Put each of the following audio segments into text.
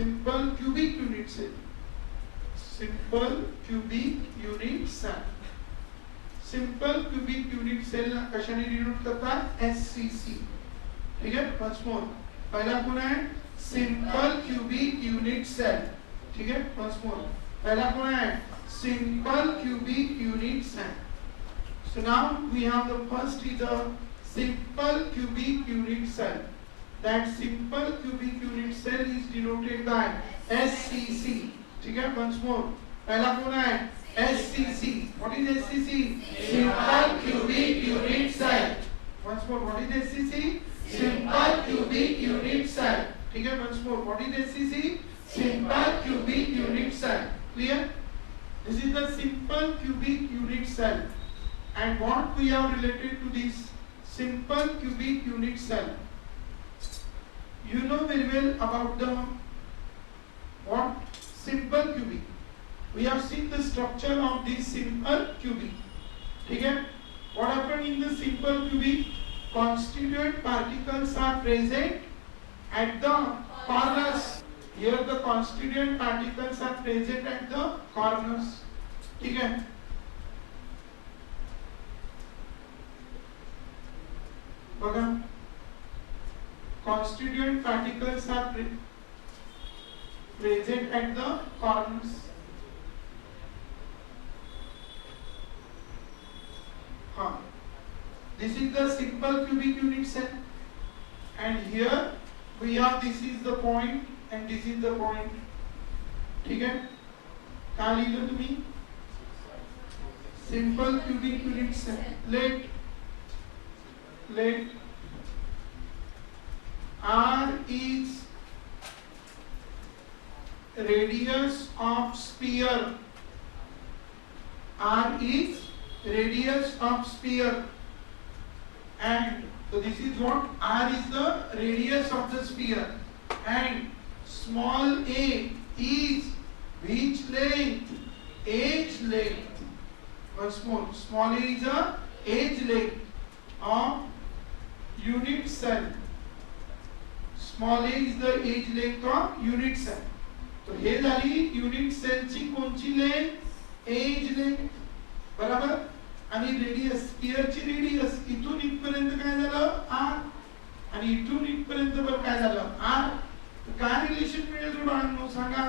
simple cubic unit cell. Simple cubic unit cell. Simple cubic unit cell ना कशाने denote करता है? SCC. ठीक है? Once more. पहला कौन है? Simple cubic unit cell. ठीक है? Once more. पहला कौन है? Simple cubic unit cell. So now we have the first is a simple cubic unit cell. That simple cubic unit cell is denoted by SCC. ठीक है? Once more. पहला कौन है? SCC. What is SCC? Simple cubic unit cell. Once more. What is SCC? Simple cubic unit cell. ठीक है? Once more. What is SCC? Simple cubic unit cell. Clear? This is the simple cubic unit cell. And what we have related to this simple cubic unit cell? You know very well about the what simple cubic. We have seen the structure of this simple cubic. Okay? What happened in the simple cubic? Constituent particles are present at the corners. Here the constituent particles are present at the corners. Okay? बघा constituent particles are present at the corners. This is the simple cubic unit cell, and here we have this is the point and this is the point. ठीक है? क्या लिखा तुम्ही? Simple cubic unit cell. Let R is radius of sphere. R is radius of sphere, and so this is what R is the radius of the sphere, and small a is which length? Edge length. Once more, small a is a edge length of unit cell. Small a is the edge length of unit cell. तो हे झाली unit सेलची कोणची length? Edge length. बरोबर? आणि radius स्फिअरची radius इथून इथपर्यंत काय झालं? r. आणि इथून इथपर्यंत पण काय झालं? r. तर काय रिलेशन मिळेल बाळांनो सांगा?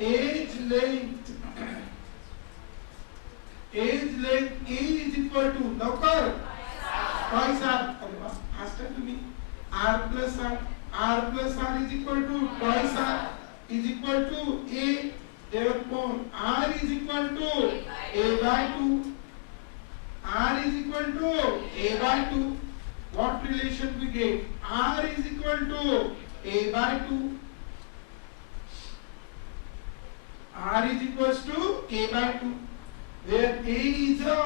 Edge length. Edge length a is equal to लवकर twice r. अरे वा, फास्ट आहे तुम्ही. r plus r. r plus r is equal to twice r is equal to a. Therefore r is equal to a by 2. r is equal to a by 2. What relation we get? r is equal to a by 2. r is equals to a by 2, where a is a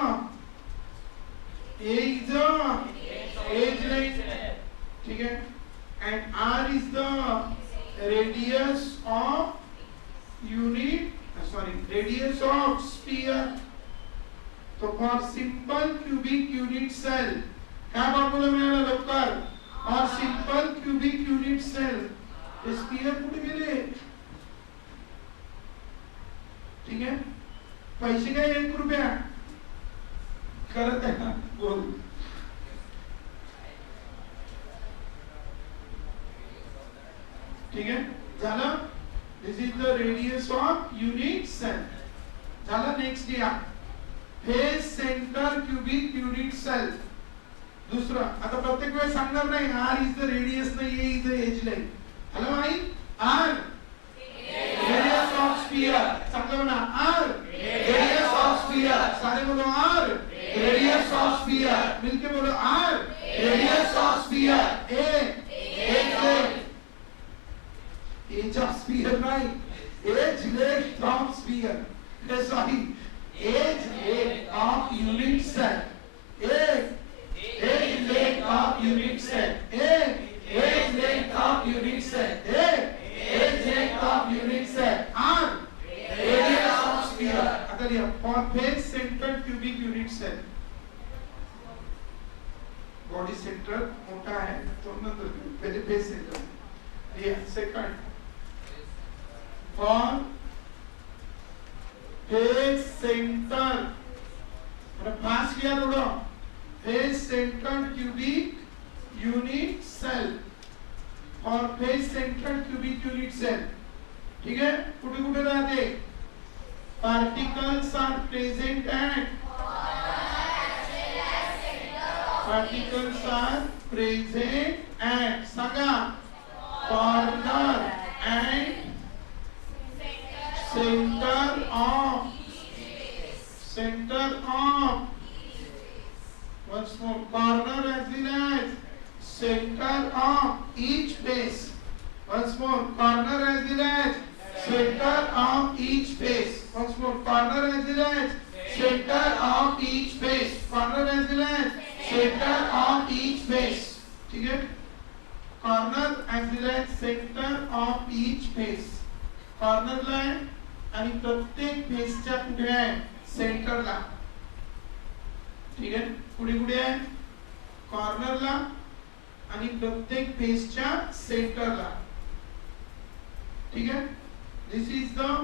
edge length. ठीक है? And r is the radius of radius of sphere. तो for simple cubic unit cell क्या formula मिळाला लवकर? और simple cubic unit cell sphere कुठे गेले? ठीक है? पैसे काय? 1 रुपया करत आहे ना? बोल. ठीक है? झालं? This is the radius of unit cell. झालं? नेक्स्ट या face centre cubic unit cell. दुसरं आता प्रत्येक वेळेस सांगणार नाही r is the radius नाही, a is the edge line. Hello I, r radius of sphere. सांगा ना, r radius of sphere. सारे बोलो r radius of sphere. मिलके बोलो r radius of sphere. a edge of sphere right? Edge length of sphere. Sorry, edge length of unit cell. Edge length of unit cell. Edge length of unit cell. Edge length of unit cell. R radius of sphere. आता लिहा for face centered cubic unit cell. Body center मोटा है तो नंतर पहले face center. लिहा second for face center, अरे fast KIA थोड़ा, face centered cubic unit cell or face centered cubic unit cell. ठीक है, कुठे कुठे राहते, particles are present at, particles are present at सांगा corner and center of, center of, once more, corner as well as center of each face, once more, corner as well as center of each face, once more, corner as well as center of each face, corner as well as center of each face. ठीक है, corner as well as center of each face, corner ला आहे आणि प्रत्येक फेसच्या कुठे आहे, सेंटरला. ठीक आहे, कुठे कुठे आहे, कॉर्नरला आणि प्रत्येक फेसच्या सेंटरला. ठीक आहे, दिस इज द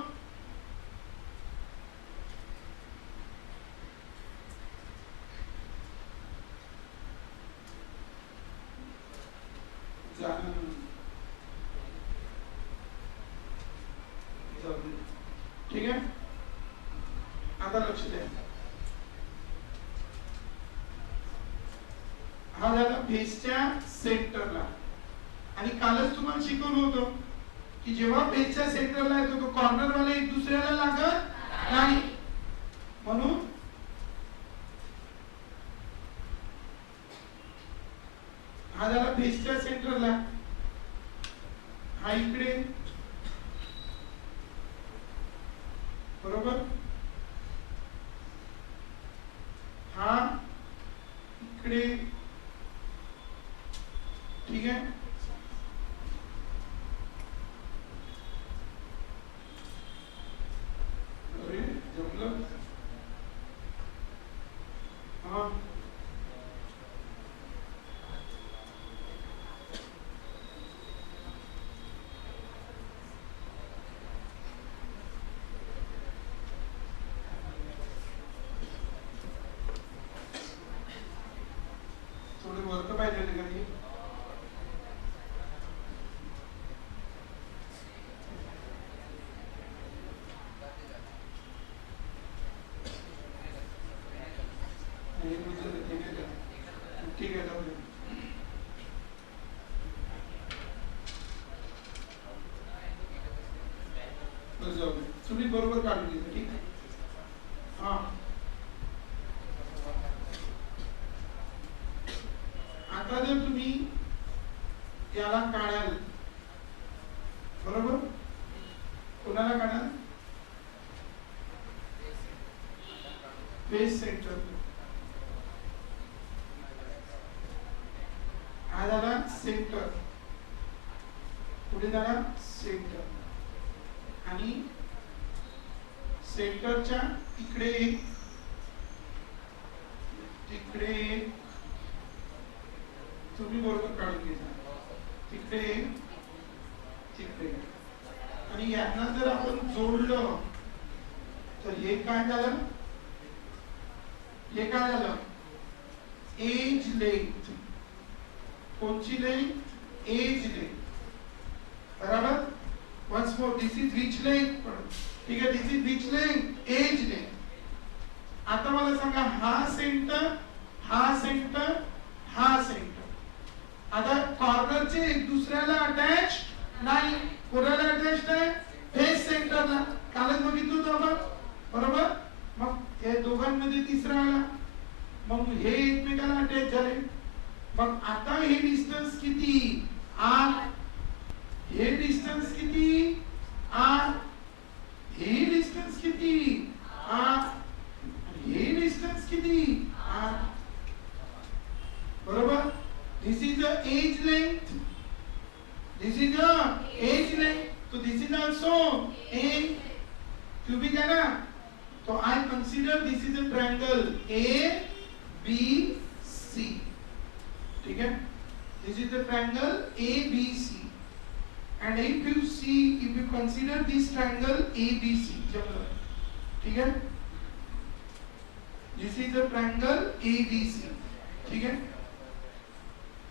ठीक आहे, आता लक्ष द्या. हा झाला फेसच्या सेंटरला. आणि कालच तुम्हाला शिकवलं होतं की जेव्हा फेसच्या सेंटरला येतो तो कॉर्नर वाले एक दुसऱ्याला लागत नाही, म्हणून हा झाला फेसच्या सेंटरला, हा इकडे, बरोबर, हा इकडे. ठीक आहे, अरे जमलं, हा थोडे वरतं पाहिजे का नाही, ठीक आहे, जाऊ दे. जाऊ दे, तुम्ही बरोबर काढून घेता. ठीक आहे, हा आता जर तुम्ही याला काढाल, बरोबर, कोणाला काढाल, फेस सेंटर, हा झाला सेंटर, पुढे झाला सेंटर, आणि सेंटरच्या इकडे तिकडे तुम्ही बरोबर काढून घेता, तिकडे तिकडे. आणि यांना जर आपण जोडलं तर हे काय झालं, हे काय झालं, एज लेंथ. कोणची लेंथ, एज लेंथ, बराबर. Once more, this is which length, ठीक आहे, this is which length, edge length. आता मला सांगा, हा सेंटर, हा सेंटर, हा सेंटर. आता कॉर्नरचे एक दुसऱ्याला अटॅच नाही, कोणाला अटॅच आहे, फेस सेंटरला. कालच बघितलं होतं आपण, बरोबर. मग या दोघांमध्ये तिसरा आला, मग हे एकमेकाला अटॅच झाले. मग आता हे डिस्टन्स किती, आर. हे डिस्टन्स किती, आर. हे डिस्टन्स किती, आर. हे डिस्टन्स किती, आर. बरोबर. This is the edge length. This is the edge length. So this is also a cubic है ना. So I consider this is a triangle A B C. ठीक है. This is the triangle A B C. and if you consider this triangle ABC, ठीक है, this is the triangle ABC, ठीक है,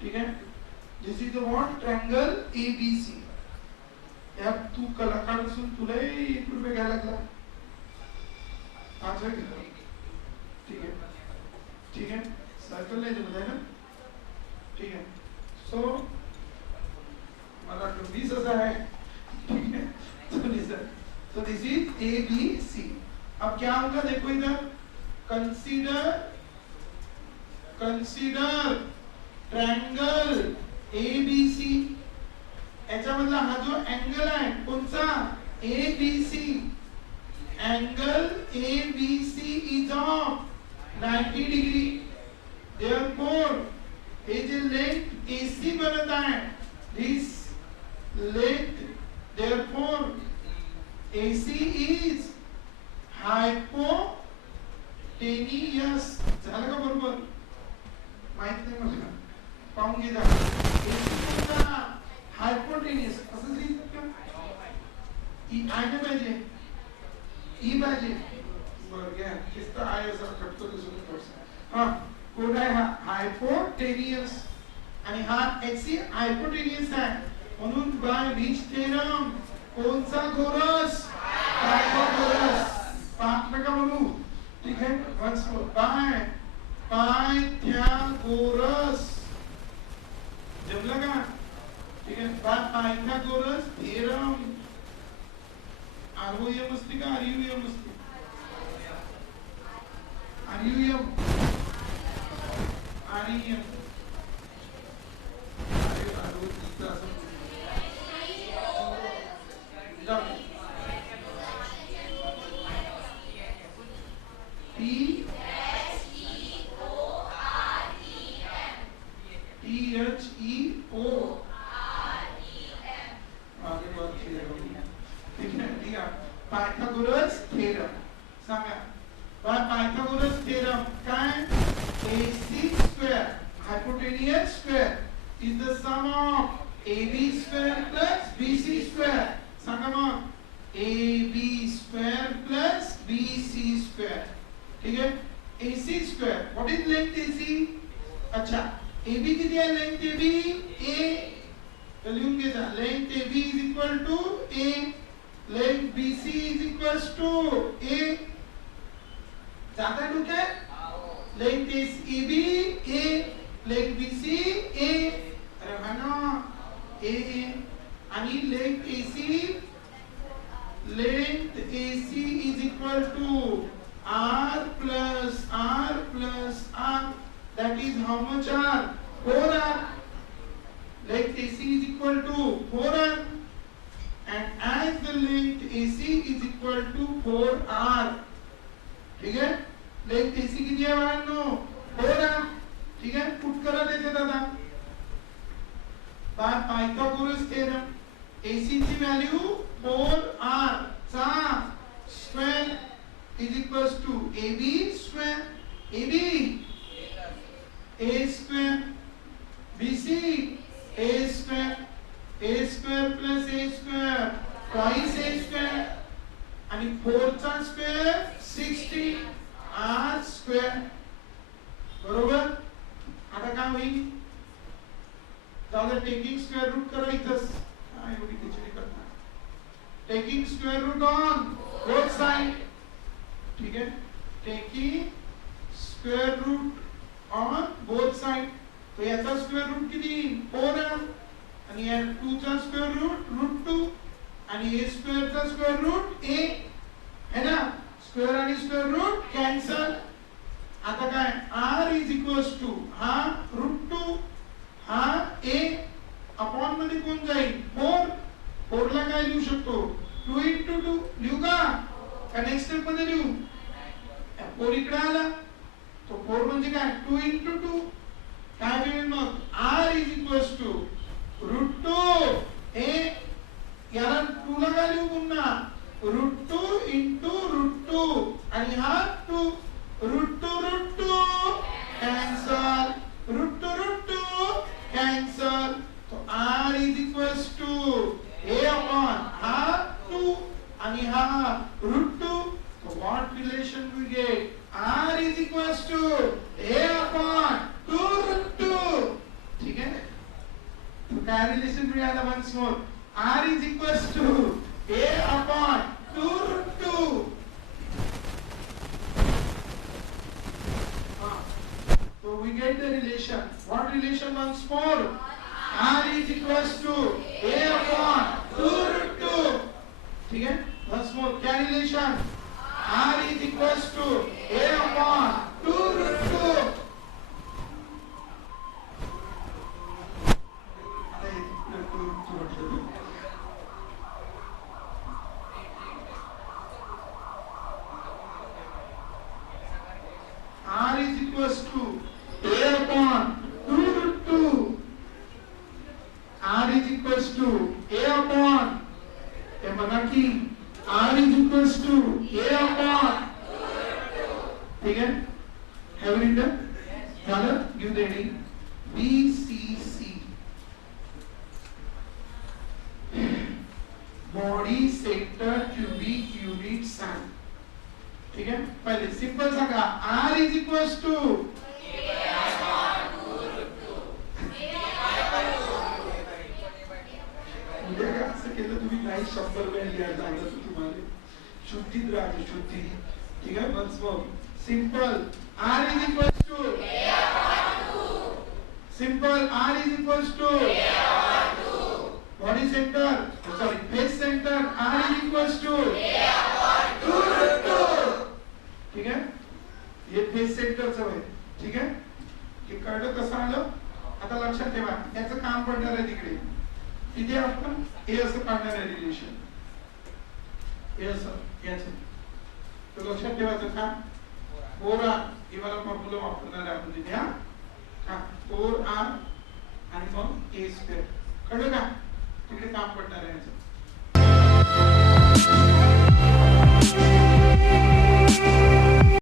ठीक है, this is the what triangle ABC. यार तू कलाकार असून तुला ₹1 घ्यायला लागला, अच्छा ठीक है, ठीक है, सर्कल नहीं जमत है ना, ठीक है, सो हमारा 20 ऐसा है, ठीक है, so this is ABC. अब क्या होगा देखो इधर, consider triangle ABC. याचा मतलब हा जो एंगल आहे कोणचा, ABC, angle ABC is of 90 degree. Therefore हे जे length AC बनत आहे, this length, therefore AC is hypotenuse. झालं का बरोबर, माहित नाही मला, पाहून घे जा. AC कोणता, हायपोटेनियस, असं लिहितात का, ई आय नाही पाहिजे, ई पाहिजे, बरं घ्या, किस्ता आय असं कटतो दिसून थोडंसं, हा कोण आहे हा हायपोटेनियस, आणि हा एक्सी हायपोटेनियस आहे, म्हणून बाय विच थेरम, कोणचा गोरस, पायथागोरस, नका म्हणू, ठीक आहे, वन्स मोर, बाय पायथागोरस, जमलं का, ठीक है, पायथागोरस थेरम, आरओएम असते का आरयूएम असते, आरयूएम, आरईएम, पायथागोरस थेरम सांगा, पायथागोरस थेरम काय, AC square hypotenuse square is the sum of AB square plus BC square. सांगा मग AB square plus BC square, ठीक है, AC square, what is length AC, अच्छा AB किती आहे, length AB A, तर लिहून घे जा, length AB is equal to A, length BC is equals to A, जाता है डुके, length is AB A, length BC A, अरे मानो A, आणि length AC is equal to R plus R, that is how much R, 4R, length AC is equal to 4R, and as the length AC is equal to 4R, ठीक है, length AC किती आहे बाळांनो, 4R, ठीक है, put करा देते दादा, बाय पायथागोरस थेरम AC ची व्हॅल्यू 4R चा square is equals to AB square, AB A square, BC A square, A square plus A square twice A square, आणि 4 चा स्क्वेअर 60 R square, बरोबर. आता काय होईल, जाऊ टेकिंग स्क्वेअर रूट करा इथंच, काय एवढी खिचडी करणार, taking square root on both side, ठीक है, taking square root on both side, तो याचा स्क्वेअर रूट किती 4R, आणि या 2 चा स्क्वेअर रूट 2, आणि a स्क्वेअर चा स्क्वेअर रूट a, है ना, स्क्वेअर आणि स्क्वेअर रूट कॅन्सल. आता काय r इज इक्वल्स टू हा √2, हा a अपॉन मध्ये कोण जाईल 4, 4 ला काय लिहू शकतो 2 * 2 लिहू का नेक्स्ट स्टेप मध्ये लिहू, 4 इकडे आला तो 4 म्हणजे काय 2 * 2, काय मिळेल मग r is equals to √2 a, याला 2 ला काय लिहू पुन्हा √2 * √2, आणि हा 2 √2 cancel, √2 cancel, तो r is equals to आणि हा √2, what relation we get? R is equals to A upon 2√2. ठीक है? तो क्या रिलेशन मिळाला once more? R is equals to A upon 2√2. So we get the relation. What relation once more? R is equals to A upon 2√2. ठीक है? Once more, क्या relation? R is equals to A upon 2√2. R is equals to A upon 2√2. R is equals to A upon, ये बना कि R is equals to A upon, ठीक है? Have you written? झालं? Give the heading. BCC. Body center cubic unit size. ठीक है? पहले simple सांगा. R is equals to असं केलं तुम्ही नाही 100 वेळ लिहायला आवडत तुम्हाला शुद्धीत राहते शुद्धी. ठीक आहे? once more simple R is equals to simple R is equals to body center, sorry face center R is equals to 2√2. ठीक आहे? हे फेस सेंटरचं आहे. ठीक आहे? हे कळलं कसं आलं? आता लक्षात ठेवा याचं काम पडणार आहे तिकडे. इथे आपण हे असं काढणार आहे रिलेशन. हे असं याचं. तर लक्षात ठेवायचं का? 4R हे वाला फॉर्म्युला वापरणार आहे आपण तिथे. हा 4R आणि मग A स्क्वेअर. कळलं का? तिकडे काम पडणार आहे याचं.